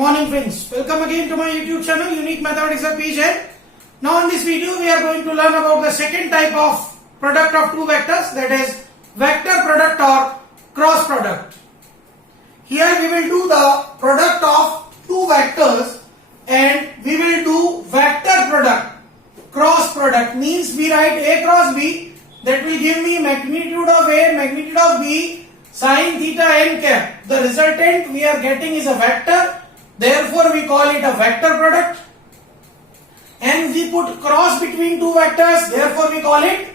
Morning friends, welcome again to my YouTube channel Unique Mathematics of PJ. Now in this video we are going to learn about the second type of product of two vectors, that is vector product or cross product. Here we will do the product of two vectors and we will do vector product. Cross product means we write A cross B, that will give me magnitude of A, magnitude of B, sin theta n cap. The resultant we are getting is a vector. Therefore, we call it a vector product, and we put cross between two vectors. Therefore, we call it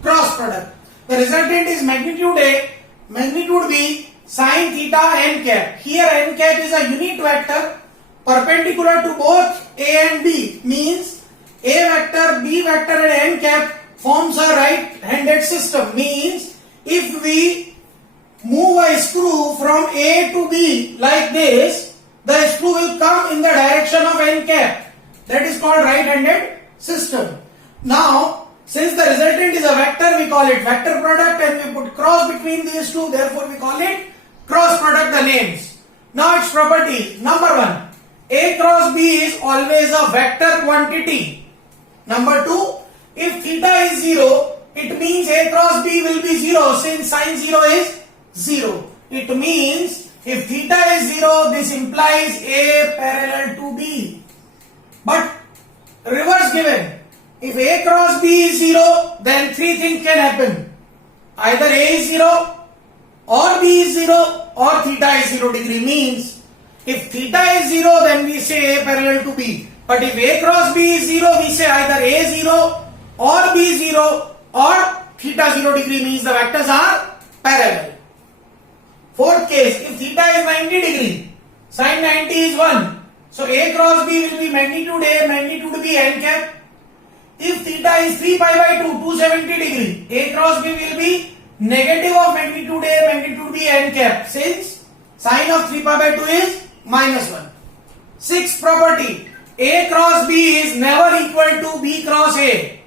cross product. The resultant is magnitude A, magnitude B, sin theta n cap. Here n cap is a unit vector perpendicular to both A and B. Means A vector, B vector, and n cap forms a right-handed system. Means if we move a screw from A to B like this, the screw will come in the direction of n cap. That is called right-handed system. Now, since the resultant is a vector, we call it vector product, and we put cross between these two. Therefore, we call it cross product. The names. Now, its properties. Number one, A cross B is always a vector quantity. Number two, if theta is 0, it means A cross B will be 0 since sin 0 is 0. It means if theta is 0, this implies A parallel to B. But reverse given, if A cross B is 0, then three things can happen. Either A is 0, or B is 0, or theta is 0 degree. Means if theta is 0, then we say A parallel to B. But if A cross B is 0, we say either A 0, or B 0, or theta 0 degree. Means the vectors are parallel. Fourth case, if theta is 90 degree, sin 90 is 1. So A cross B will be magnitude A, magnitude B n cap. If theta is 3 pi by 2, 270 degree, A cross B will be negative of magnitude A, magnitude B n cap, since sin of 3 pi by 2 is minus 1. Sixth property, A cross B is never equal to B cross A.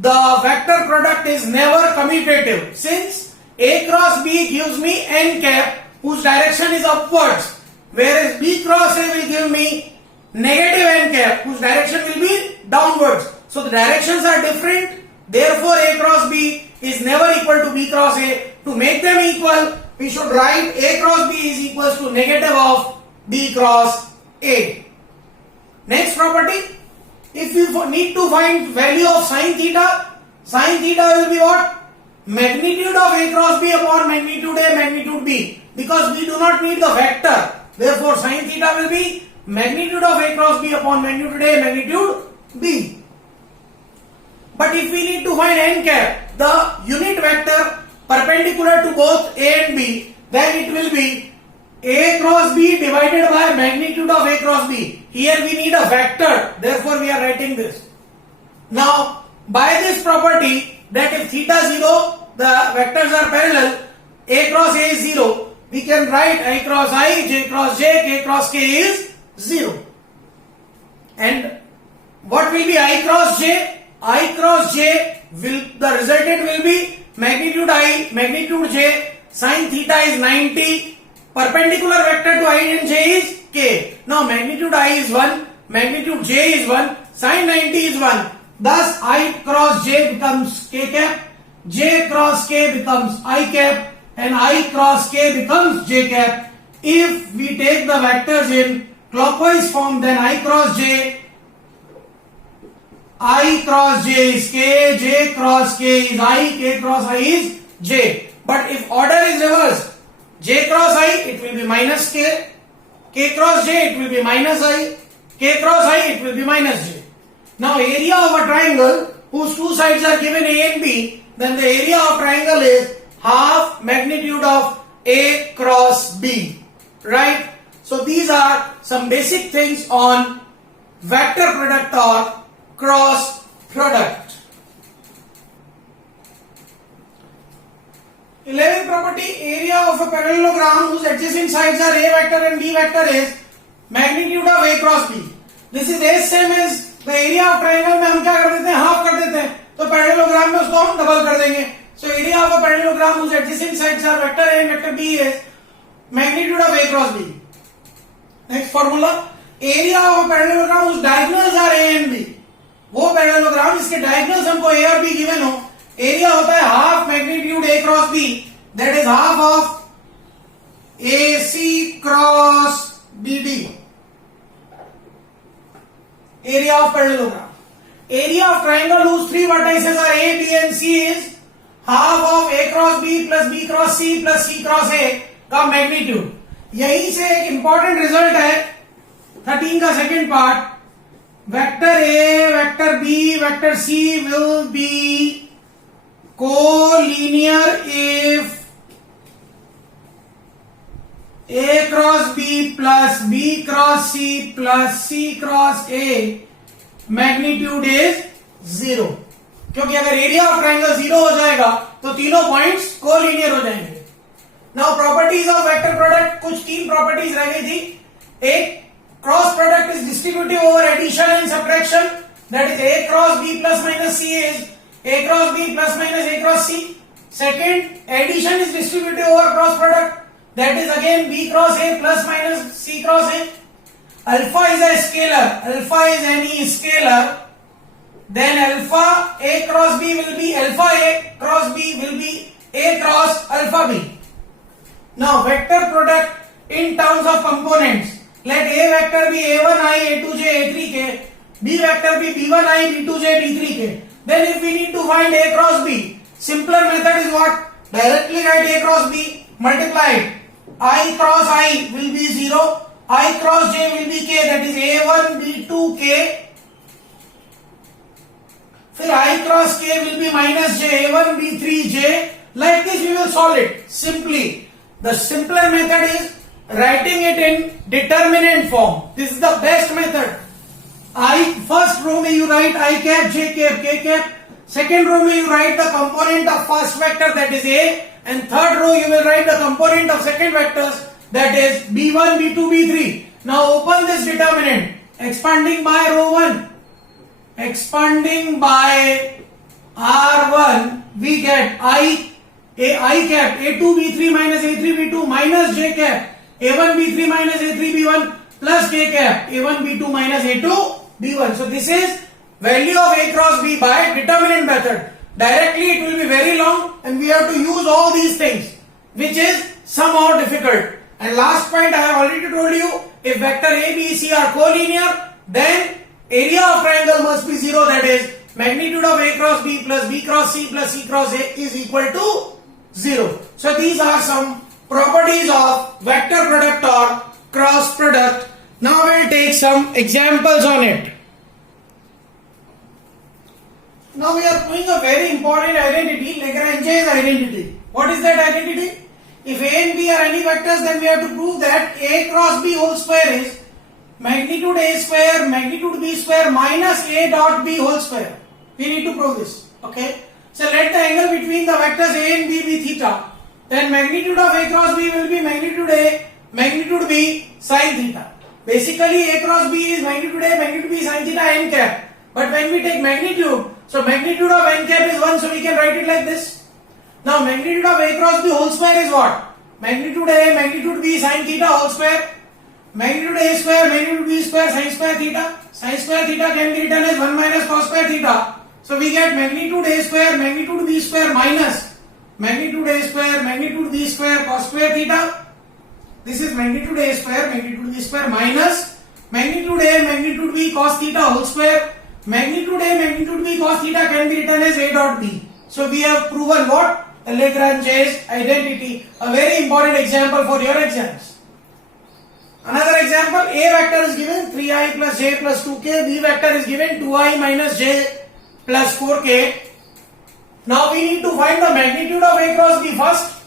The vector product is never commutative, since A cross B gives me n cap whose direction is upwards, whereas B cross A will give me negative n cap whose direction will be downwards. So the directions are different, therefore A cross B is never equal to B cross A. To make them equal, we should write A cross B is equals to negative of B cross A. Next property, if we need to find value of sin theta will be what? Magnitude of A cross B upon magnitude A, magnitude B. Because we do not need the vector, therefore sin theta will be magnitude of A cross B upon magnitude A, magnitude B. But if we need to find n cap, the unit vector perpendicular to both A and B, then it will be A cross B divided by magnitude of A cross B. Here we need a vector, therefore we are writing this. Now, by this property, that if theta 0, the vectors are parallel, A cross A is 0, we can write I cross I, J cross J, K cross K is 0. And what will be I cross J? I cross J will, the resultant will be magnitude I, magnitude J, sin theta is 90, perpendicular vector to I and J is K. Now magnitude I is 1, magnitude J is 1, sin 90 is 1. Thus I cross J becomes K cap, J cross K becomes I cap, and I cross K becomes J cap. If we take the vectors in clockwise form, then I cross J is K, J cross K is I, K cross I is J. But if order is reversed, J cross I it will be minus K, K cross J it will be minus I, K cross I it will be minus J. Now area of a triangle whose two sides are given A and B, then the area of triangle is half magnitude of A cross B. Right? So these are some basic things on vector product or cross product. 11th property, area of a parallelogram whose adjacent sides are A vector and B vector is magnitude of A cross B. This is as same as the area of triangle में हम क्या कर देते हैं, half कर देते हैं, तो पैरेललोग्राम में उसको हम डबल कर देंगे. So area of a parallelogram whose adjacent sides are vector A and vector B is magnitude of A cross B. Next formula, area of a parallelogram whose diagonals are A and B. वो parallelogram इसके diagonals हमको A और B given हो, area होता है half magnitude A cross B, that is half of AC cross BD. Area of parallelogram. Area of triangle whose three vertices are A, B and C is half of A cross B plus B cross C plus C cross A का magnitude. यहीं से एक important result है 13 का second part. Vector A, vector B, vector C will be collinear if A cross B plus B cross C plus C cross A magnitude is 0. क्योंकि अगर area of triangle 0 हो जाएगा तो तीनों पॉइंट्स कोलिनियर हो जाएंगे. Now properties of vector product, कुछ तीन प्रॉपर्टीज रह गई थी. एक, cross product is distributive over addition and subtraction, that is A cross B plus minus C is A cross B plus minus A cross C. Second, addition is distributive over cross product, that is again B cross A plus minus C cross A. Alpha is a scalar, alpha is any scalar, then alpha A cross B will be alpha A cross B will be A cross alpha B. Now vector product in terms of components, let A vector be A1i A2j A3k, B vector be B1i B2j B3k. Then if we need to find A cross B, simpler method is what? Directly write A cross B, multiply it. I cross I will be 0, I cross j will be k, that is A1 B2 k. फिर I cross k will be minus j, A1 B3 j. Like this we will solve it simply. The simpler method is writing it in determinant form. This is the best method. First row में you write I cap, j cap, k cap. Second row में you write the component of first vector, that is A. And third row you will write the component of second vectors, that is B1, B2, B3. Now open this determinant, expanding by row 1, expanding by R1, we get I cap A2 B3 minus A3 B2 minus J cap A1 B3 minus A3 B1 plus K cap A1 B2 minus A2 B1. So this is value of A cross B by determinant method. Directly it will be very long and we have to use all these things, which is somehow difficult. And last point, I have already told you, if vector A, B, C are collinear, then area of triangle must be 0, that is magnitude of A cross B plus B cross C plus C cross A is equal to 0. So these are some properties of vector product or cross product. Now we'll take some examples on it. Now we are doing a very important identity, Lagrange's identity. What is that identity? If A and B are any vectors, then we have to prove that A cross B whole square is magnitude A square, magnitude B square minus A dot B whole square. We need to prove this. Okay. So let the angle between the vectors A and B be theta. Then magnitude of A cross B will be magnitude A, magnitude B sin theta. Basically A cross B is magnitude A, magnitude B sin theta n cap. But when we take magnitude, so magnitude of n cap is 1, so we can write it like this. Now magnitude of A cross B whole square is what? Magnitude A, magnitude B sin theta whole square. Magnitude A square, magnitude B square sin square theta. Sin square theta can be written as 1 minus cos square theta. So we get magnitude A square, magnitude B square minus magnitude A square, magnitude B square cos square theta. This is magnitude A square, magnitude B square minus magnitude A, magnitude B cos theta whole square. Magnitude A, magnitude B cos theta can be written as A dot B. So we have proven what? The Lagrange's identity. A very important example for your exams. Another example, A vector is given 3i plus j plus 2k, B vector is given 2i minus j plus 4k. Now we need to find the magnitude of A cross B first.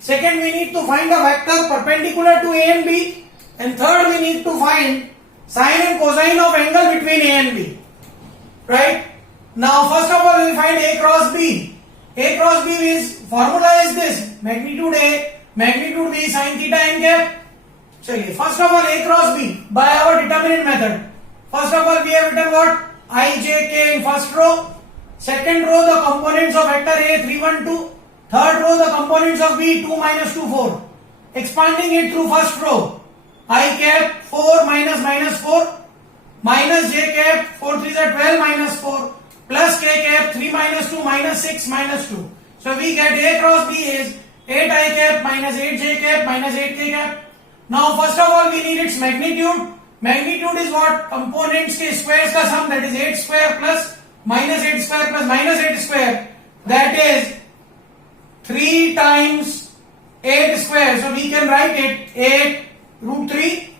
Second, we need to find a vector perpendicular to A and B. And third, we need to find sine and cosine of angle between A and B. Right? Now first of all, we will find A cross B. A cross B is, formula is this, magnitude A, magnitude B sin theta n cap. Chaliye, first of all A cross B by our determinant method. First of all we have written what? I, J, K in first row. Second row the components of vector A 3, 1, 2. Third row the components of B 2, minus 2, 4. Expanding it through first row. I cap 4 minus minus 4 minus j cap 4 3 are 12 minus 4 plus k cap 3 minus 2 minus 6 minus 2. So we get A cross B is 8 I cap minus 8 j cap minus 8 k cap. Now first of all we need its magnitude. Magnitude is what? Components के squares का sum, that is 8 square plus minus 8 square plus minus 8 square, that is 3 times 8 square. So we can write it 8 root 3.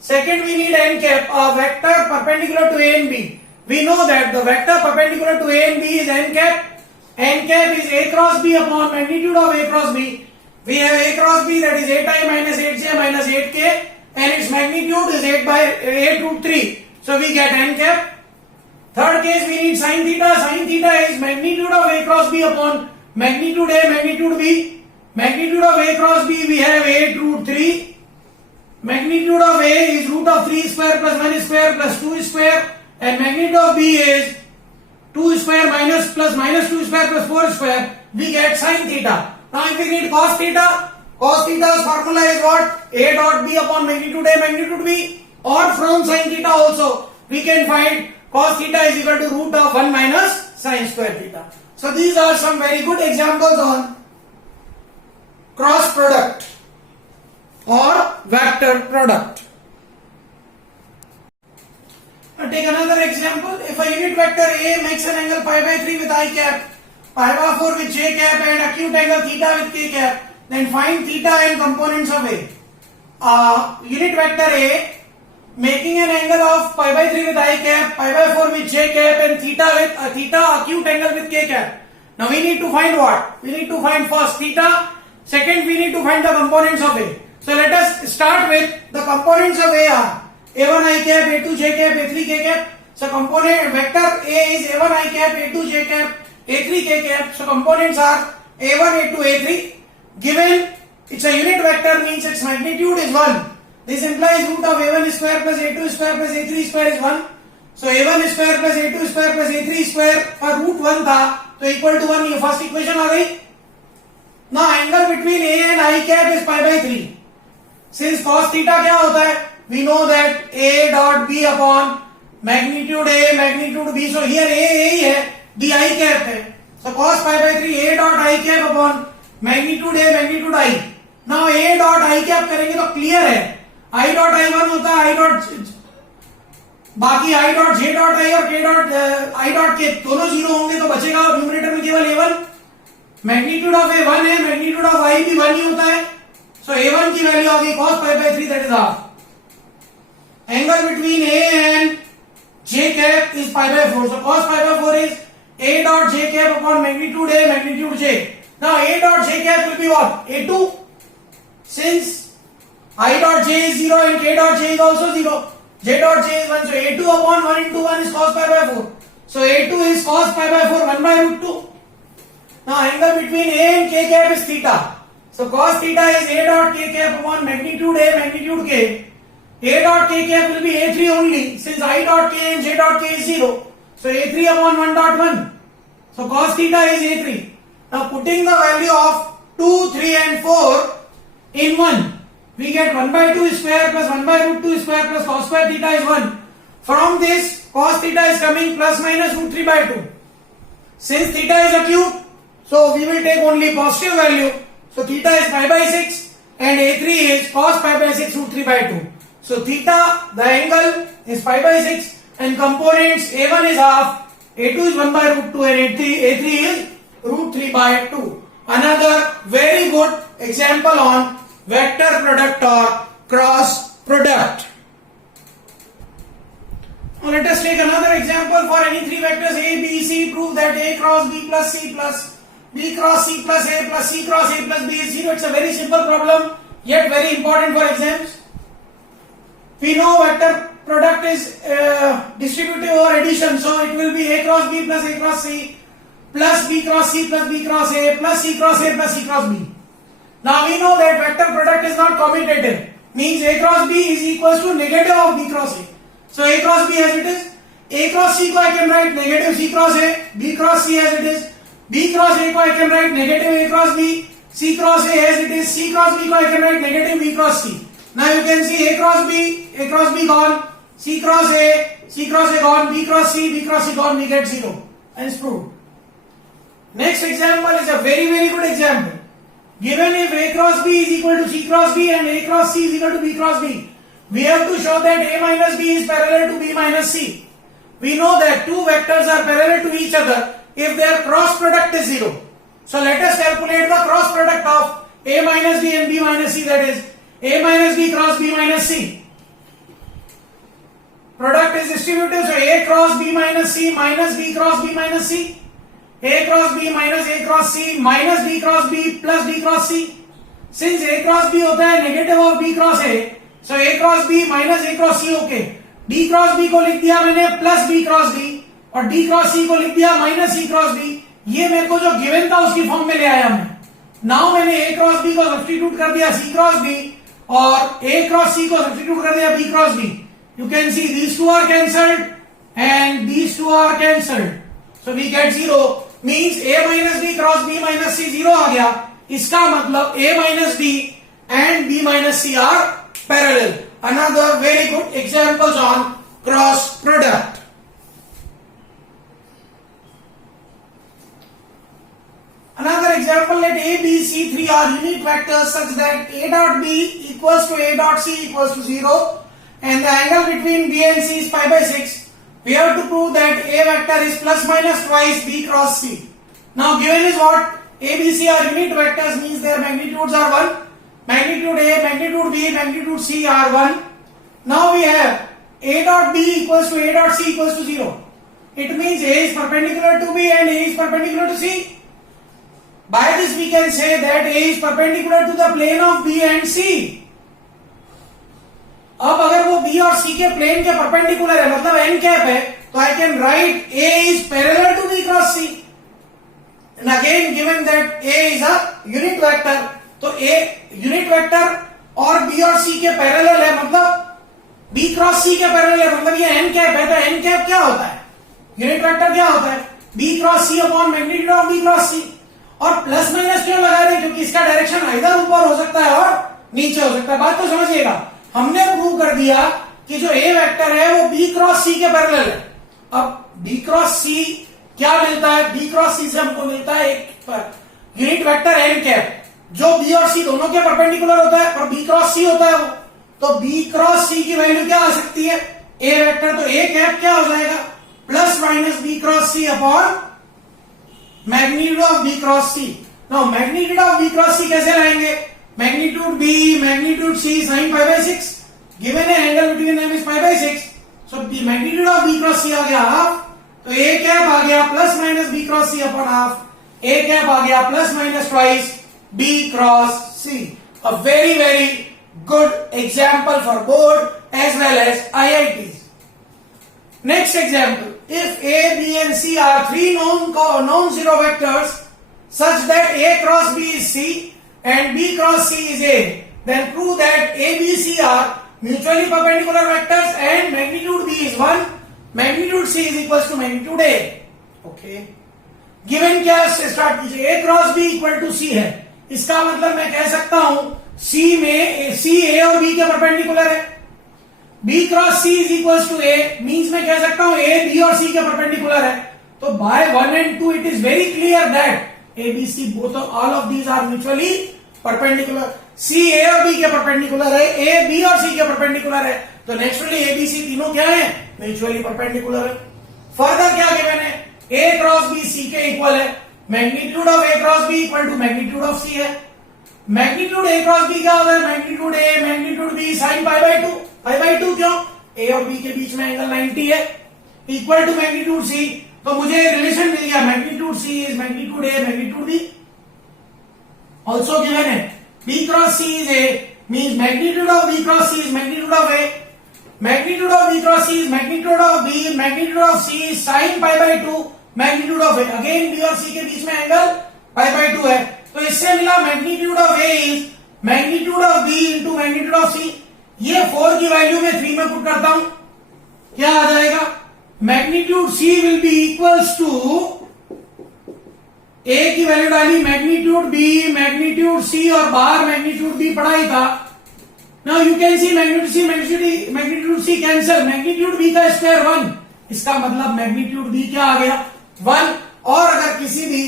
Second we need n cap, a vector perpendicular to A and B. We know that the vector perpendicular to A and B is n cap. N cap is A cross B upon magnitude of A cross B. We have A cross B, that is 8i minus 8j minus 8k, and its magnitude is 8 root 3. So we get n cap. Third case we need sin theta. Sin theta is magnitude of A cross B upon magnitude A, magnitude B. Magnitude of A cross B we have 8 root 3. Magnitude of A is root of 3 square plus 1 square plus 2 square, and magnitude of B is 2 square minus plus minus 2 square plus 4 square. We get sin theta. Now if we need cos theta's formula is what? A dot B upon magnitude A, magnitude B, or from sin theta also we can find cos theta is equal to root of 1 minus sin square theta. So these are some very good examples on cross product or vector product. Now take another example. If a unit vector A makes an angle pi by 3 with I cap, pi by 4 with j cap, and acute angle theta with k cap, then find theta and components of A. Unit vector A making an angle of pi by 3 with I cap, pi by 4 with j cap, and theta with theta acute angle with k cap. Now we need to find what? We need to find first theta. Second we need to find the components of A. So let us start with the components of A are A1 I cap, A2 j cap, A3 k cap. So component vector A is A1 I cap, A2 j cap, A3 k cap. So components are A1, A2, A3. Given it's a unit vector means its magnitude is 1. This implies root of A1 square plus A2 square plus A3 square is 1. So A1 square plus A2 square plus A3 square का root 1 था तो equal to 1. ये first equation आ गई. Now angle between A and I cap is pi by 3. Since cos theta क्या होता है? We know that A dot B upon magnitude A, magnitude B. So here A ही है, B I cap है. So cos pi by 3 A dot I cap upon magnitude A, magnitude I. Now A dot I cap करेंगे तो clear है. I dot I1 होता है I dot, बाकी I dot J dot I और K dot I dot K दोनों zero होंगे तो बचेगा न्यूमरेटर में केवल A1. मैग्नीट्यूड ऑफ A 1 है, मैग्नीट्यूड ऑफ I भी 1 ही होता है. So A1 की वैल्यू आ गई cos pi by 3, that is half. Angle between A and J cap is pi by 4. So cos pi by 4 is A dot J cap upon magnitude A, magnitude J. Now A dot J cap will be what? A2. Since I dot J is 0 and K dot J is also 0. J dot J is 1. So A2 upon 1 into 1 is cos pi by 4. So A2 is cos pi by 4, 1 by root 2. Now angle between A and K cap is theta. So cos theta is A dot K cap upon magnitude A, magnitude K. A dot K cap will be A3 only since I dot K and J dot K is 0. So A3 upon 1 dot 1. So cos theta is A3. Now putting the value of 2, 3 and 4 in 1. We get 1 by 2 square plus 1 by root 2 square plus cos square theta is 1. From this cos theta is coming plus minus root 3 by 2. Since theta is acute, so we will take only positive value. So theta is pi by 6 and A3 is cos pi by 6 root 3 by 2. So theta, the angle is pi by 6 and components A1 is half, A2 is 1 by root 2 and A3 is root 3 by 2. Another very good example on vector product or cross product. Now let us take another example for any three vectors A, B, C. Prove that A cross B plus C plus B cross C plus A plus C cross A plus B is 0. It's a very simple problem yet very important for exams. We know vector product is distributive over addition, so it will be A cross B plus A cross C plus B cross C plus B cross A plus C cross A plus C cross B. Now we know that vector product is not commutative, means A cross B is equals to negative of B cross A. So A cross B as it is, A cross C को I can write negative C cross A, B cross C as it is, B cross A को I can write negative A cross B, C cross A as it is, C cross B को I can write negative B cross C. Now you can see A cross B gone, C cross A gone, B cross C gone, we get 0. And it's proved. Next example is a very good example. Given if A cross B is equal to C cross B and A cross C is equal to B cross B, we have to show that A minus B is parallel to B minus C. We know that two vectors are parallel to each other if their cross product is 0. So let us calculate the cross product of A minus B and B minus C, that is A minus B cross B minus C. Product is distributive, so A cross B minus C minus B cross B minus C. A cross B minus A cross C minus B cross B plus B cross C. Since A cross B होता है negative of B cross A, so A cross B minus A cross C okay. D cross B को लिख दिया मैंने plus B cross B और D cross C को लिख दिया minus C cross B. ये मेरे को जो गिवन था उसकी फॉर्म में ले आया मैं. नाउ मैंने A cross B को सब्स्टिट्यूट कर दिया C cross B और A cross C को सब्स्टिट्यूट कर दिया B cross B. You can see these two are cancelled and these two are cancelled. So we get 0. Means A minus B cross B minus C 0 आ गया. इसका मतलब A minus B and B minus C are parallel. Another very good examples on cross product. Another example, let A, B, C 3 are unit vectors such that A dot B equals to A dot C equals to 0 and the angle between B and C is pi by 6. We have to prove that A vector is plus minus twice B cross C. Now given is what? A, B, C are unit vectors, means their magnitudes are 1. Magnitude A, magnitude B, magnitude C are 1. Now we have A dot B equals to A dot C equals to 0. It means A is perpendicular to B and A is perpendicular to C. By this we can say that A is perpendicular to the plane of B and C. अब अगर वो B और C के plane के perpendicular है मतलब n cap है तो I can write A is parallel to B cross C. And again given that A is a unit vector तो A unit vector और B और C के पैरेलल है मतलब B cross C के पैरेलल है मतलब ये n कैप है तो n कैप क्या होता है? यूनिट वेक्टर क्या होता है? B cross C upon magnitude of B cross C. और प्लस माइनस क्यों लगा रहे? क्योंकि इसका डायरेक्शन इधर ऊपर हो सकता है और नीचे हो सकता है. बात तो समझिएगा. हमने प्रूव कर दिया कि जो A वेक्टर है वो B क्रॉस C के पैरेलल है. अब B क्रॉस C क्या मिलता है? B क्रॉस C से हमको मिलता है एक यूनिट वेक्टर n कैप जो B और C दोनों के परपेंडिकुलर होता है और B क्रॉस C होता है वो. तो B क्रॉस C की वैल्यू क्या आ सकती है? A vector. तो A कैप क्या हो जाएगा? Plus minus B cross C upon magnitude of B cross C. Now magnitude of B cross C कैसे लाएंगे? Magnitude B, magnitude C sin pi by 6. Given an angle between them is pi by 6. So the magnitude of B cross C आ गया half. तो A cap आ गया plus minus B cross C upon half. A cap आ गया plus minus twice B cross C. A very good example for board as well as IITs. Next example. If A, B and C are three known zero vectors such that A cross B is C and B cross C is A, then prove that A, B, C are mutually perpendicular vectors and magnitude B is 1, magnitude C is equals to magnitude A. Okay. Given क्या से start कीजिए? A cross B equal to C है. इसका मतलब मैं कह सकता हूं C में C A और B के परपेंडिकुलर है. B cross C is equals to A means मैं कह सकता हूं A B और C के परपेंडिकुलर है. तो by 1 and 2 it is very clear that A, B, C both of all of these are mutually perpendicular. C A और B के परपेंडिकुलर है, A B और C के परपेंडिकुलर है. तो नेचुरली A B C तीनों क्या है? म्यूचुअली परपेंडिकुलर है. फर्दर क्या गिवन है? A क्रॉस B C के इक्वल है. Magnitude of A cross B equal to magnitude of C है. मैग्नीट्यूड A क्रॉस B क्या होता है? Magnitude A magnitude B sine pi by 2. Pi by 2 क्यों? A और B के बीच में एंगल 90 है. Equal to magnitude C. तो मुझे रिलेशन मिल गया. Magnitude C is magnitude A magnitude B. Also given है B cross C is A means magnitude of B cross C is magnitude of A. Magnitude of B cross C is magnitude of B. Magnitude of C is sin pi by 2 magnitude of A. Again B और C के बीच में angle pi by 2 है. तो इससे मिला magnitude of A is magnitude of B into magnitude of C. ये 4 की value में 3 में पुट करता हूं. क्या आ जाएगा? Magnitude C will be equals to A की वैल्यू डाली मैग्नीट्यूड B मैग्नीट्यूड C और बाहर मैग्नीट्यूड B पढ़ा ही था. Now you can see magnitude C cancel, magnitude B का स्क्वायर 1, इसका मतलब मैग्नीट्यूड B क्या आ गया 1, और अगर किसी भी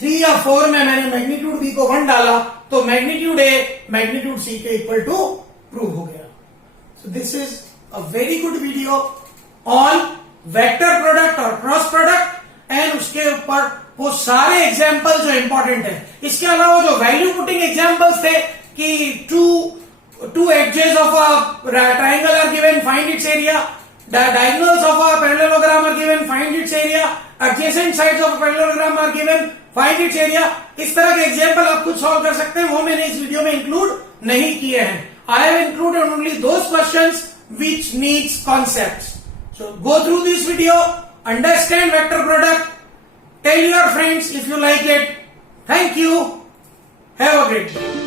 3 या 4 में मैंने मैग्नीट्यूड B को 1 डाला तो मैग्नीट्यूड A मैग्नीट्यूड C के इक्वल टू प्रूव हो गया. So this is a very good video on vector product और क्रॉस प्रोडक्ट एंड उसके ऊपर वो सारे एग्जाम्पल जो इंपॉर्टेंट है. इसके अलावा जो वैल्यू पुटिंग एग्जाम्पल्स थे कि two edges of a triangle are given, find its area, the diagonals of a parallelogram are given, find its area, adjacent sides of a parallelogram are given, find its area. इस तरह के example आप खुद solve कर सकते हैं, वो मैंने इस वीडियो में इंक्लूड नहीं किए हैं. I have included only those questions which needs concepts. So go through this video, understand vector product, tell your friends if you like it. Thank you. Have a great day.